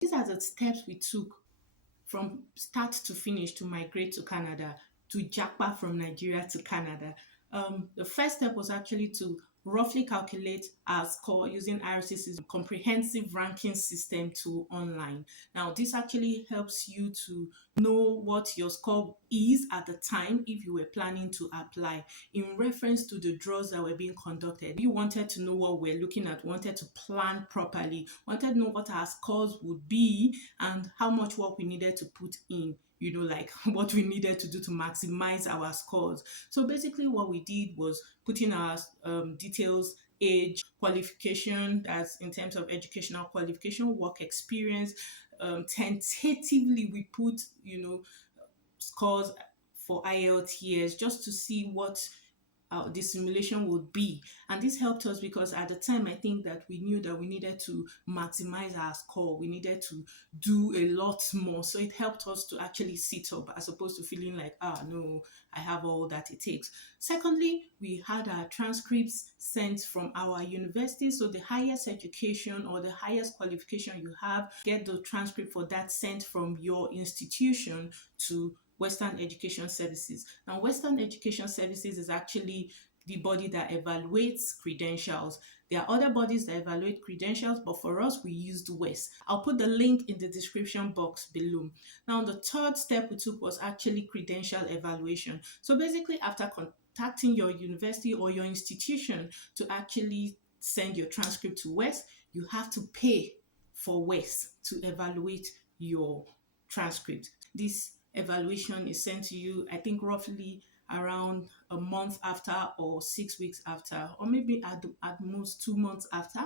These are the steps we took from start to finish to migrate to Canada, to japa from Nigeria to Canada. The first step was actually to roughly calculate our score using IRCC's comprehensive ranking system tool online. Now, this actually helps you to know what your score is at the time if you were planning to apply in reference to the draws that were being conducted. We wanted to know what we're looking at, wanted to plan properly, wanted to know what our scores would be and how much work we needed to put in, like what we needed to do to maximize our scores. So basically what we did was put in our details, age, qualification, that's in terms of educational qualification, work experience. Tentatively we put scores for IELTS just to see what the simulation would be. And this helped us because at the time, I think that we knew that we needed to maximize our score. We needed to do a lot more. So it helped us to actually sit up as opposed to feeling like, no, I have all that it takes. Secondly, we had our transcripts sent from our university. So the highest education or the highest qualification you have, get the transcript for that sent from your institution to Western Education Services. Now, Western Education Services is actually the body that evaluates credentials. There are other bodies that evaluate credentials, but for us, we used WES. I'll put the link in the description box below. Now, the third step we took was actually credential evaluation. So basically, after contacting your university or your institution to actually send your transcript to WES, you have to pay for WES to evaluate your transcript. This evaluation is sent to you, I think, roughly around a month after or 6 weeks after, or maybe at most 2 months after.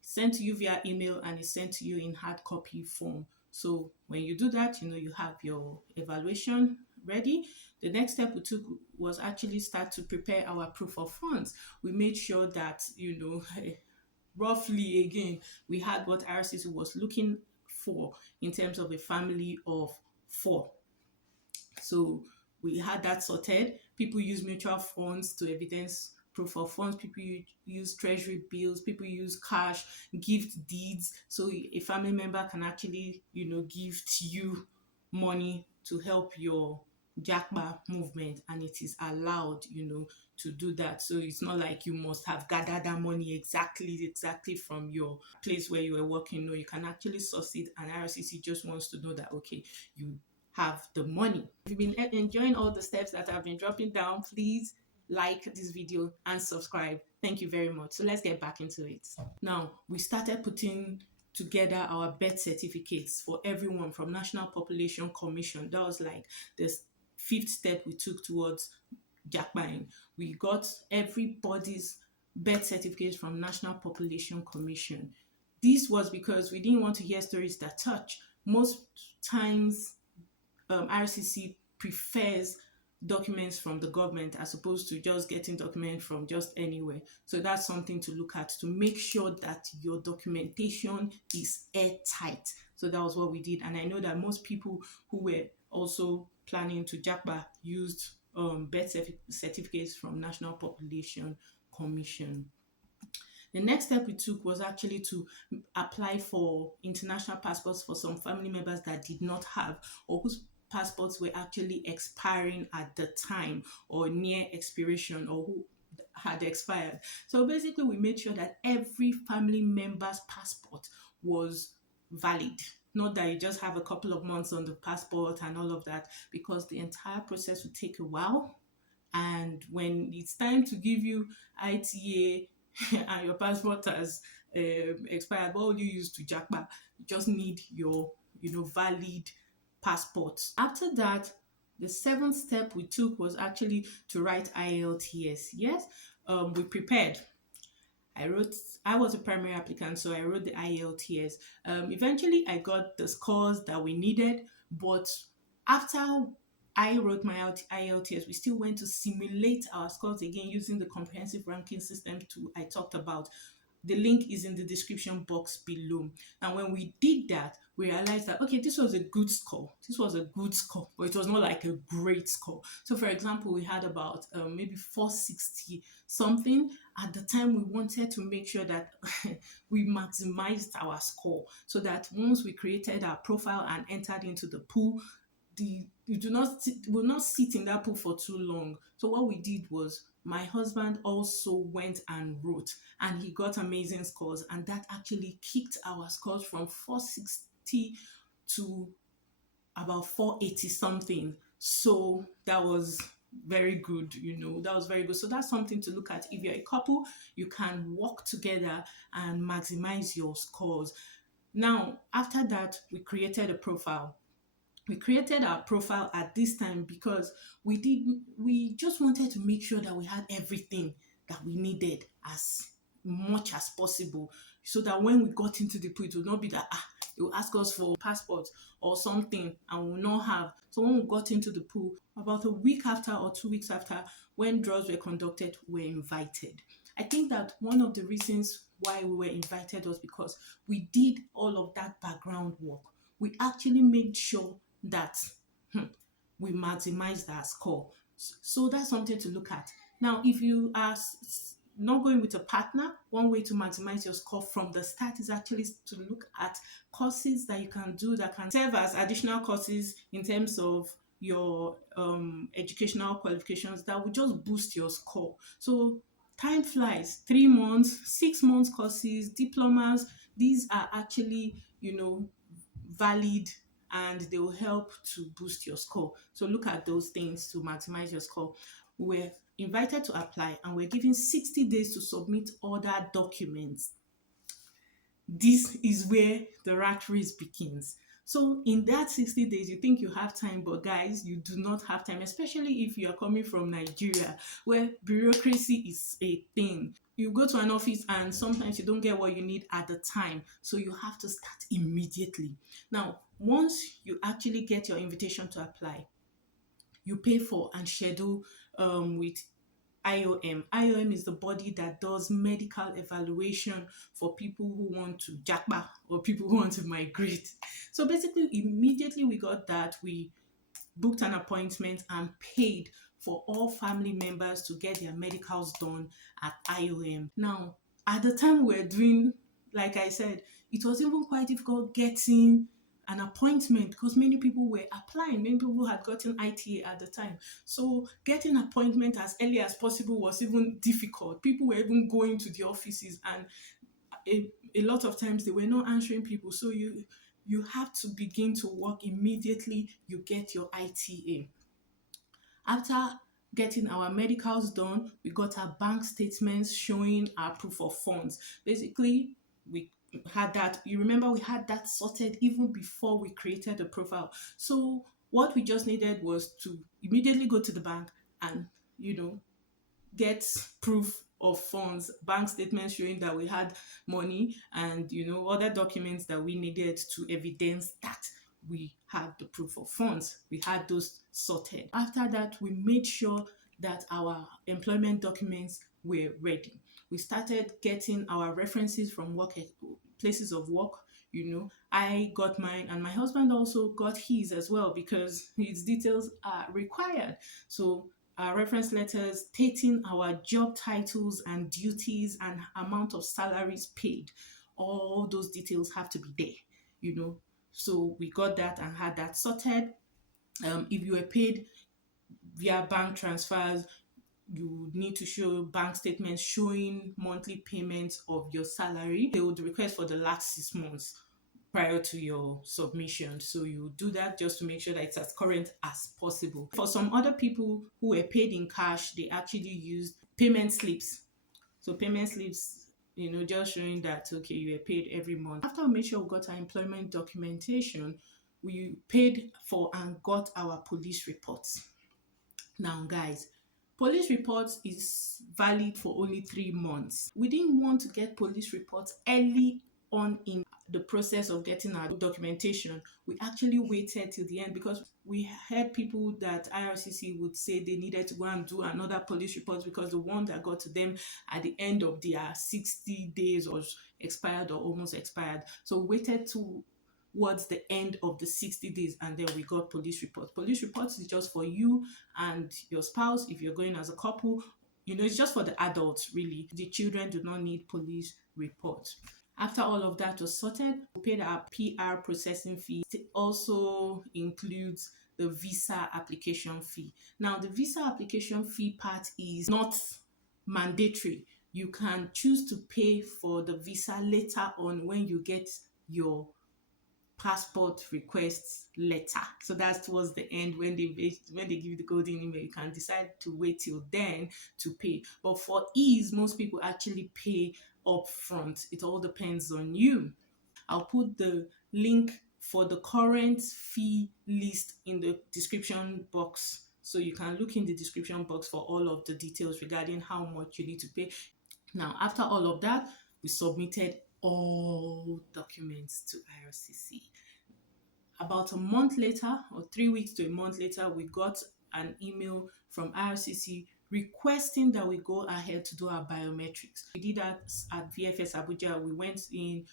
Sent to you via email and it's sent to you in hard copy form. So when you do that, you have your evaluation ready. The next step we took was actually start to prepare our proof of funds. We made sure that, roughly again, we had what RCC was looking for in terms of a family of 4. So we had that sorted. People use mutual funds to evidence proof of funds. People use treasury bills. People use cash, gift deeds. So a family member can actually, gift you money to help your Jackba movement, and it is allowed, to do that. So it's not like you must have gathered that money exactly from your place where you were working. No, you can actually source it, and RCC just wants to know that, okay, you have the money. If you've been enjoying all the steps that I've been dropping down, please like this video and subscribe. Thank you very much. So let's get back into it. Now, we started putting together our birth certificates for everyone from National Population Commission. That was like the 5th step we took towards Jackbuying. We got everybody's birth certificates from National Population Commission. This was because we didn't want to hear stories that touch. Most times RCC prefers documents from the government as opposed to just getting documents from just anywhere. So that's something to look at to make sure that your documentation is airtight. So that was what we did. And I know that most people who were also planning to Jakba used birth certificates from National Population Commission. The next step we took was actually to apply for international passports for some family members that did not have or whose passports were actually expiring at the time or near expiration or who had expired. So basically we made sure that every family member's passport was valid. Not that you just have a couple of months on the passport and all of that, because the entire process would take a while. And when it's time to give you ITA and your passport has expired, what will you use to jackpot? You just need your valid passport. After that, the 7th step we took was actually to write IELTS. Yes, we prepared. I was a primary applicant, so I wrote the IELTS. Eventually I got the scores that we needed, but after I wrote my IELTS, we still went to simulate our scores again using the comprehensive ranking system tool I talked about. The link is in the description box below. And when we did that, we realized that okay, this was a good score. This was a good score, but it was not like a great score. So, for example, we had about maybe 460 something. At the time, we wanted to make sure that we maximized our score so that once we created our profile and entered into the pool, you do not will not sit in that pool for too long. So what we did was my husband also went and wrote, and he got amazing scores, and that actually kicked our scores from 460 to about 480 something. So that was very good, that was very good. So that's something to look at. If you're a couple, you can work together and maximize your scores. Now, after that, we created our profile at this time because we just wanted to make sure that we had everything that we needed as much as possible, so that when we got into the pool, it would not be that it will ask us for passport or something and we will not have. So when we got into the pool, about a week after or 2 weeks after, when draws were conducted, we were invited. I think that one of the reasons why we were invited was because we did all of that background work. We actually made sure that hmm, we maximized our score. So that's something to look at. Now, if you are not going with a partner, one way to maximize your score from the start is actually to look at courses that you can do that can serve as additional courses in terms of your educational qualifications that will just boost your score. So time flies. 3 months, 6 months courses, diplomas, these are actually, valid, and they will help to boost your score. So look at those things to maximize your score. We're invited to apply and we're given 60 days to submit other documents. This is where the rat race begins. So in that 60 days, you think you have time, but guys, you do not have time, especially if you are coming from Nigeria, where bureaucracy is a thing. You go to an office and sometimes you don't get what you need at the time. So you have to start immediately. Now, once you actually get your invitation to apply, you pay for and schedule with IOM. IOM is the body that does medical evaluation for people who want to jackpot or people who want to migrate. So basically, immediately we got that, we booked an appointment and paid for all family members to get their medicals done at IOM. Now, at the time we were doing, like I said, it was even quite difficult getting an appointment because many people were applying. Many people had gotten ITA at the time. So getting appointment as early as possible was even difficult. People were even going to the offices, and a lot of times they were not answering people. So you have to begin to work immediately you get your ITA. After getting our medicals done, we got our bank statements showing our proof of funds. Basically, we had that. You remember we had that sorted even before we created the profile. So what we just needed was to immediately go to the bank and, get proof of funds, bank statements showing that we had money, and other documents that we needed to evidence that we had the proof of funds. We had those sorted. After that, we made sure that our employment documents were ready. We started getting our references from places of work. I got mine, and my husband also got his as well because his details are required. So our reference letters stating our job titles and duties and amount of salaries paid, all those details have to be there. So we got that and had that sorted. If you were paid via bank transfers, you need to show bank statements showing monthly payments of your salary. They would request for the last 6 months prior to your submission. So you do that just to make sure that it's as current as possible. For some other people who were paid in cash, they actually used payment slips. So payment slips, just showing that, okay, you were paid every month. After we made sure we got our employment documentation, we paid for and got our police reports. Now, guys, police reports is valid for only 3 months. We didn't want to get police reports early on in the process of getting our documentation. We actually waited till the end because we heard people that IRCC would say they needed to go and do another police report because the one that got to them at the end of their 60 days was expired or almost expired. So we waited to towards the end of the 60 days, and then we got police reports. Police reports is just for you and your spouse if you're going as a couple. It's just for the adults, really. The children do not need police reports. After all of that was sorted, we paid our PR processing fee. It also includes the visa application fee. Now, the visa application fee part is not mandatory. You can choose to pay for the visa later on when you get your passport request letter. So that's towards the end when they give you the golden email. You can decide to wait till then to pay. But for ease, most people actually pay up front. It all depends on you. I'll put the link for the current fee list in the description box. So you can look in the description box for all of the details regarding how much you need to pay. Now, after all of that, we submitted all documents to IRCC. About a month later, or 3 weeks to a month later, we got an email from IRCC requesting that we go ahead to do our biometrics. We did that at VFS Abuja. We went in,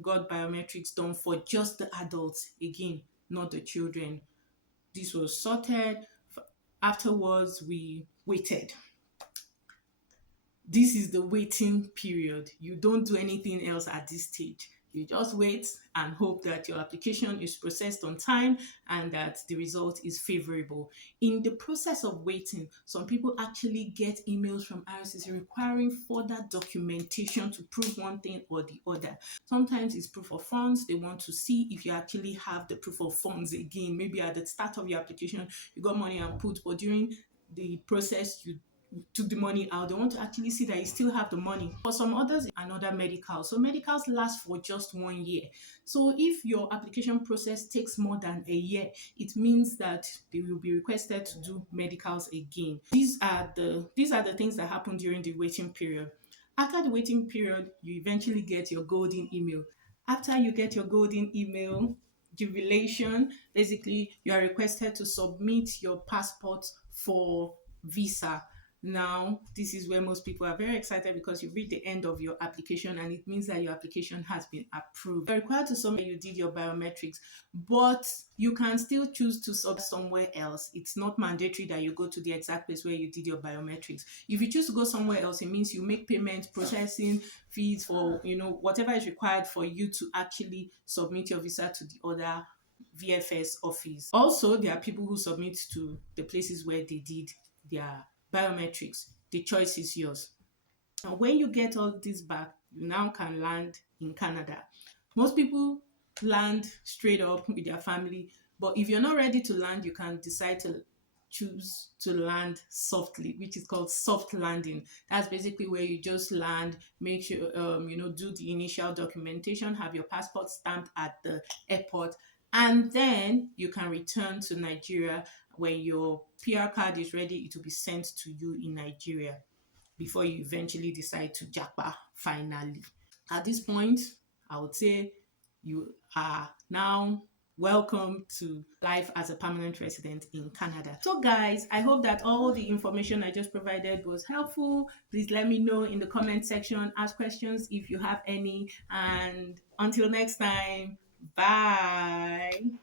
got biometrics done for just the adults, again, not the children. This was sorted. Afterwards, we waited. This is the waiting period. You don't do anything else at this stage. You just wait and hope that your application is processed on time and that the result is favorable. In the process of waiting, some people actually get emails from IRCC requiring further documentation to prove one thing or the other. Sometimes it's proof of funds. They want to see if you actually have the proof of funds again. Maybe at the start of your application, you got money and put, but during the process, you took the money out. They want to actually see that you still have the money. For some others, another medical. So medicals last for just 1 year. So if your application process takes more than a year, it means that they will be requested to do medicals again. These are the things that happen during the waiting period. After the waiting period, you eventually get your golden email. After you get your golden email, jubilation, basically you are requested to submit your passport for visa. Now, this is where most people are very excited because you've reached the end of your application and it means that your application has been approved. You're required to submit you did your biometrics, but you can still choose to submit somewhere else. It's not mandatory that you go to the exact place where you did your biometrics. If you choose to go somewhere else, it means you make payment, processing fees for whatever is required for you to actually submit your visa to the other VFS office. Also, there are people who submit to the places where they did their biometrics. The choice is yours. And when you get all this back, you now can land in Canada. Most people land straight up with their family, but if you're not ready to land, you can decide to choose to land softly, which is called soft landing. That's basically where you just land, make sure do the initial documentation, have your passport stamped at the airport, and then you can return to Nigeria. When your PR card is ready, it will be sent to you in Nigeria before you eventually decide to japa finally. At this point, I would say you are now welcome to life as a permanent resident in Canada. So guys, I hope that all the information I just provided was helpful. Please let me know in the comment section, ask questions if you have any, and until next time, bye.